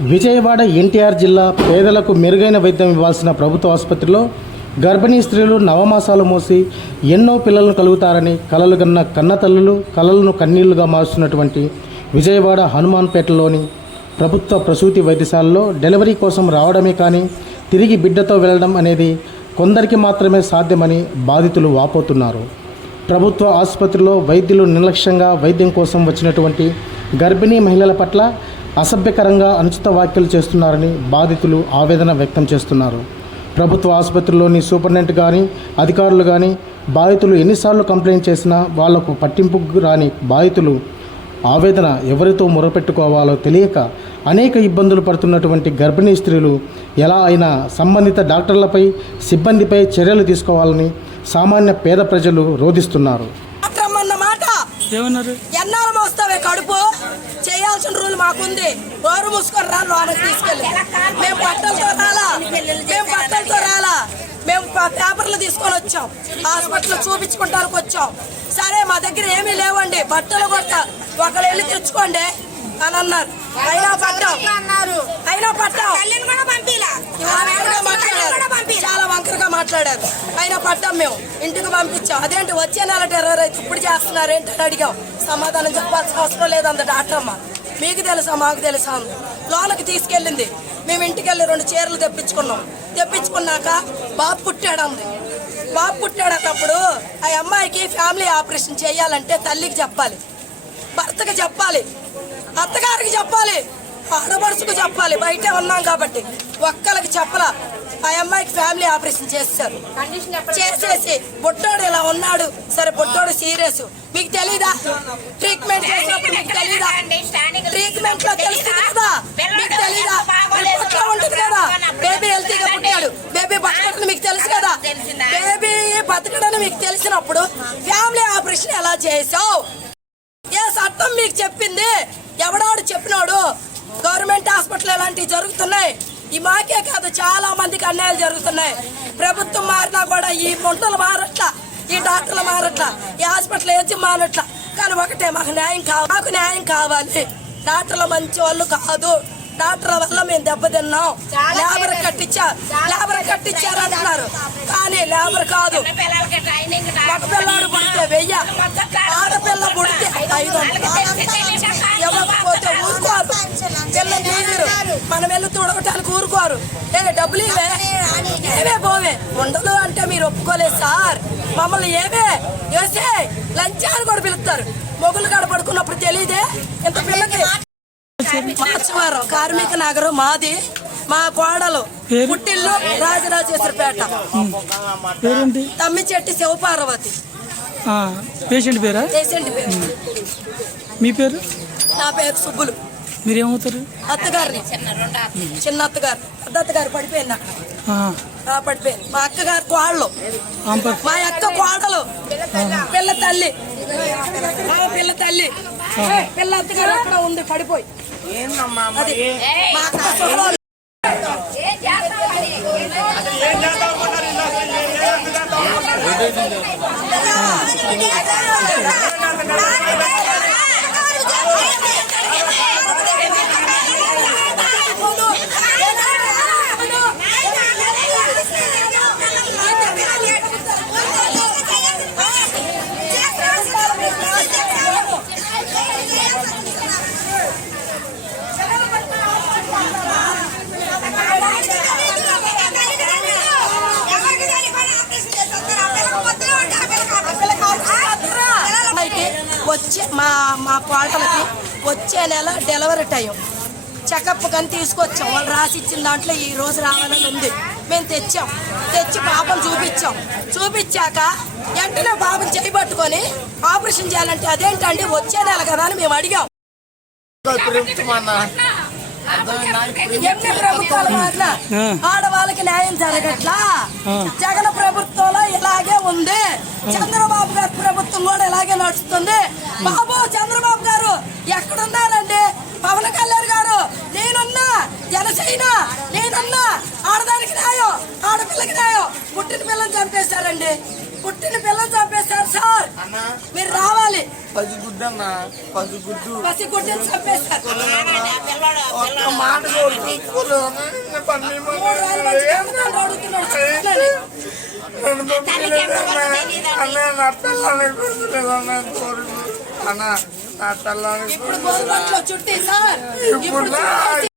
విజయవాడ ఎన్టీఆర్ జిల్లా పేదలకు మెరుగైన వైద్యం ఇవ్వాల్సిన ప్రభుత్వ ఆసుపత్రిలో గర్భిణీ స్త్రీలు నవమాసాలు మోసి ఎన్నో పిల్లలను కలుగుతారని కలలు కన్న కన్న తల్లులు కలలను కన్నీళ్ళుగా మారుస్తున్నటువంటి విజయవాడ హనుమాన్పేటలోని ప్రభుత్వ ప్రసూతి వైద్యశాలలో డెలివరీ కోసం రావడమే కానీ తిరిగి బిడ్డతో వెళ్ళడం అనేది కొందరికి మాత్రమే సాధ్యమని బాధితులు వాపోతున్నారు. ప్రభుత్వ ఆసుపత్రిలో వైద్యులు నిర్లక్ష్యంగా వైద్యం కోసం వచ్చినటువంటి గర్భిణీ మహిళల పట్ల అసభ్యకరంగా అనుచిత వ్యాఖ్యలు చేస్తున్నారని బాధితులు ఆవేదన వ్యక్తం చేస్తున్నారు. ప్రభుత్వ ఆసుపత్రిలోని సూపరింటెండెంట్ కానీ అధికారులు కానీ బాధితులు ఎన్నిసార్లు కంప్లైంట్ చేసినా వాళ్ళకు పట్టింపు రాని బాధితులు ఆవేదన ఎవరితో మొరపెట్టుకోవాలో తెలియక అనేక ఇబ్బందులు పడుతున్నటువంటి గర్భిణీ స్త్రీలు ఎలా అయినా సంబంధిత డాక్టర్లపై సిబ్బందిపై చర్యలు తీసుకోవాలని సామాన్య పేద ప్రజలు రోధిస్తున్నారు. ఏమన్నారు? ఎన్నాళ్ళు మోస్తావే కడుపు? చేయాల్సిన రూల్ మాకుంది. గోరు మూసుకొని రా లోనకి తీసుకెళ్ళి. మేము బట్టలతో రాలా. మేము బట్టలతో రాలా. మేము పేపర్లు తీసుకొని వచ్చాం. హాస్పిటల్ చూపించుకుంటానికి వచ్చాం. సరే మా దగ్గర ఏమీ లేవండి. బట్టలు కొట్ట ఒకళ్ళు వెళ్ళి తెచ్చుకోండి అని అన్నారు. అయినా పట్టాం అన్నారు అయినా పట్టాం అయినా పట్టాం మేము. ఇంటికి పంపించాం. అదేంటి? వచ్చే నెల టెర్రర్ అయితే ఇప్పుడు చేస్తున్నారు ఏంటి అని అడిగాం. సమాధానం చెప్పాల్సిన అవసరం లేదు డాక్టర్ అమ్మ మీకు తెలుసా? మాకు తెలుసా? అంది. లోనకి తీసుకెళ్ళింది. మేము ఇంటికి వెళ్ళి రెండు చీరలు తెప్పించుకున్నాం. తెప్పించుకున్నాక బాబు పుట్టాడంది బాబు పుట్టాడన్నప్పుడు ఆ అమ్మాయికి ఫ్యామిలీ ఆపరేషన్ చేయాలంటే తల్లికి చెప్పాలి. భర్తకి చెప్పాలి. అత్తగారికి చెప్పాలి. ఆడపడుచుకు చెప్పాలి. బయటే ఉన్నాం కాబట్టి. ఒక్కరికి చెప్పలా. ఆ అమ్మాయికి ఫ్యామిలీ ఆపరేషన్ చేస్తారు. చేసేసి బొట్టోడు ఇలా ఉన్నాడు. సరే బొట్టోడు సీరియస్ మీకు తెలీదా? ట్రీట్మెంట్ చేసినప్పుడు మీకు తెలీదా? ట్రీట్మెంట్లో తెలుస్తుంది కదా? మీకు తెలీదా? రిపోర్ట్లో ఉంటుంది కదా? బేబీ హెల్తీగా పుట్టాడు. బేబీ బతకడని మీకు తెలుసు కదా? బేబీ బతకడని మీకు తెలిసినప్పుడు ఫ్యామిలీ ఆపరేషన్ ఎలా చేసావు? ఏ చట్టం మీకు చెప్పింది. ఎవడాడు చెప్పినాడు? గవర్నమెంట్ హాస్పిటల్ ఇలాంటివి జరుగుతున్నాయి. ఈ మాకే కాదు చాలా మందికి అన్యాయాలు జరుగుతున్నాయి. ప్రభుత్వం మారినా కూడా ఈ ముంటలు మారట్లా ఈ డాక్టర్లు మారట్లా ఈ హాస్పిటల్ ఏది మారట్లా. కానీ ఒకటే మాకు న్యాయం కావాలి మాకు న్యాయం కావాలి. డాక్టర్లు మంచి వాళ్ళు కాదు. డాక్టర్ల వల్ల మేము దెబ్బతిన్నాం. లేబర్ కట్టించారు లేబర్ కట్టించారు అంటున్నారు. కానీ లేబర్ కాదు. పిల్లలకి ట్రైనింగ్ మగ పిల్లాడు పుడితే వెయ్య ఆడపిల్ల పుడితే ఐదు వందలు. ఏ డబ్బులు ఇవే ఏవే పోవే? ఉండదు అంటే మీరు ఒప్పుకోలేదు సార్. మమ్మల్ని ఏవే వేసే లంచాన్ని కూడా పిలుస్తారు. మొగులు కాడ పడుకున్నప్పుడు తెలియదే ఇంత పిల్లకి మార్చవరం కార్మిక నగరం మాది. మా కోడలు? పుట్టిల్లు రాజరాజేశ్వరపేట. పేరేంటి? తమ్మిచెట్టి శివపార్వతి. పేషెంట్ పేరా? పేషెంట్ పేరు. మీ పేరు? నా పేరు సుబ్బులు. మీరేమవుతారు? అత్తగారిని చిన్న అత్తగారు. పెద్ద అత్తగారు పడిపోయింది అక్కడ. పడిపోయింది. మా అక్కగారు కోళ్ళు మా అక్క కోడలు. పిల్ల తల్లి. మా పిల్ల తల్లి. పిల్ల అత్తగారు అక్కడ ఉంది పడిపోయి. అది మా అక్క సుఖం అమ్మాయికి వచ్చే మా మా కోటలకి వచ్చే నెల డెలివరీ టైం చెకప్ కానీ తీసుకొచ్చాం. వాళ్ళు రాసి ఇచ్చిన దాంట్లో ఈ రోజు రావాలని ఉంది. మేము తెచ్చాం. తెచ్చి పాపం చూపించాం. చూపించాక వెంటనే బాబుని చేయి పట్టుకొని ఆపరేషన్ చేయాలంటే అదేంటండి? వచ్చే నెల కదా అని మేము అడిగాం. ఎన్ని ప్రభుత్వాలు ఆ. ఆడవాళ్ళకి న్యాయం జరగట్లా. జగన్ ప్రభుత్వంలో ఇలాగే ఉంది. చంద్రబాబు గారి ప్రభుత్వం కూడా ఇలాగే నడుస్తుంది. బాబు చంద్రబాబు గారు ఎక్కడున్నారండి? పవన్ కళ్యాణ్ గారు నేనున్నా జనసేన నేనున్నా ఆడదానికి న్యాయం ఆడపిల్లకి న్యాయం. పుట్టిన పిల్లని చంపేశారండి. పుట్టిన పిల్లని చంపేశారు సార్. మీరు రావాలి. పసిగుడ్డు. అన్న పసిగుడ్డు పసి గుడ్డని చంపేశారు పిల్లడు ఒక్క మాట కూడా చూసుకోలేదు పని మూడు రోజుల నుంచి చెప్తున్నాను, అడుగుతున్నాడు, చెప్తున్నాను. అన్న నా పిల్లల్ని గుర్తులేదు అన్న కోరిక అన్న నా పిల్లల్ని ఇప్పుడు